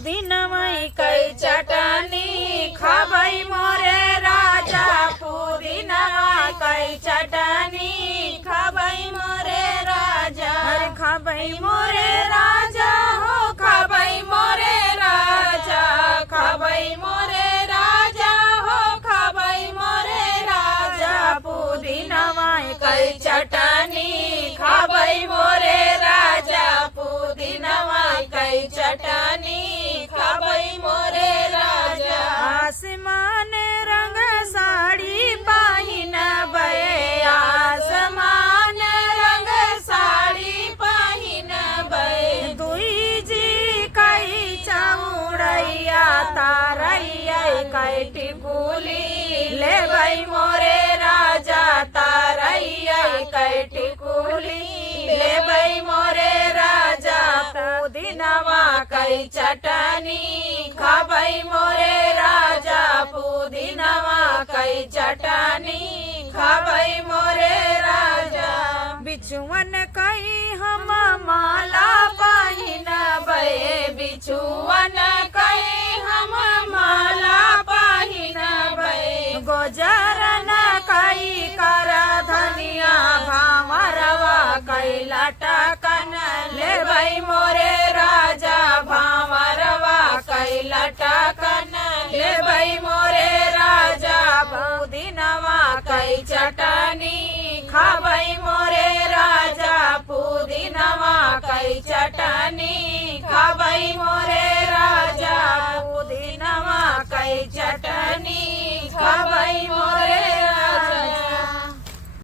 पुदीनवा कई चटनी खाबई मोरे राजा पुदीनवा कई चटनी खाबई मोरे राजा खाबई मोरे राजा हो खाबई मोरे राजा खाबई मोरे राजा हो खाबई मोरे राजा पुदीनवा कई चटनी खाबई मोरे राजा पुदीनवा कई चटनी खाबई मोरे राजा आसमान रंग साड़ी पहिन बे आसमान रंग साड़ी पहिन बे दुई जी कई चौड़ैया तारैया कई टिकुली ले बई मोरे राजा तारैया कई टिकुली ले बई मोरे राजा पुदीनवा कई चटनी खाबई मोरे राजा पुदीनवा कई चटनी खाबई मोरे राजा बिछुअन कई हम माला पहिन बे बिछुअन कई हम माला पहिन बे गोजरन कई कर धनिया भामरवा कई लटकन ले बई मोरे राजा भामरवा कई लटकन ले बई मोरे राजा पुदीनवा कई चटनी खाबई मोरे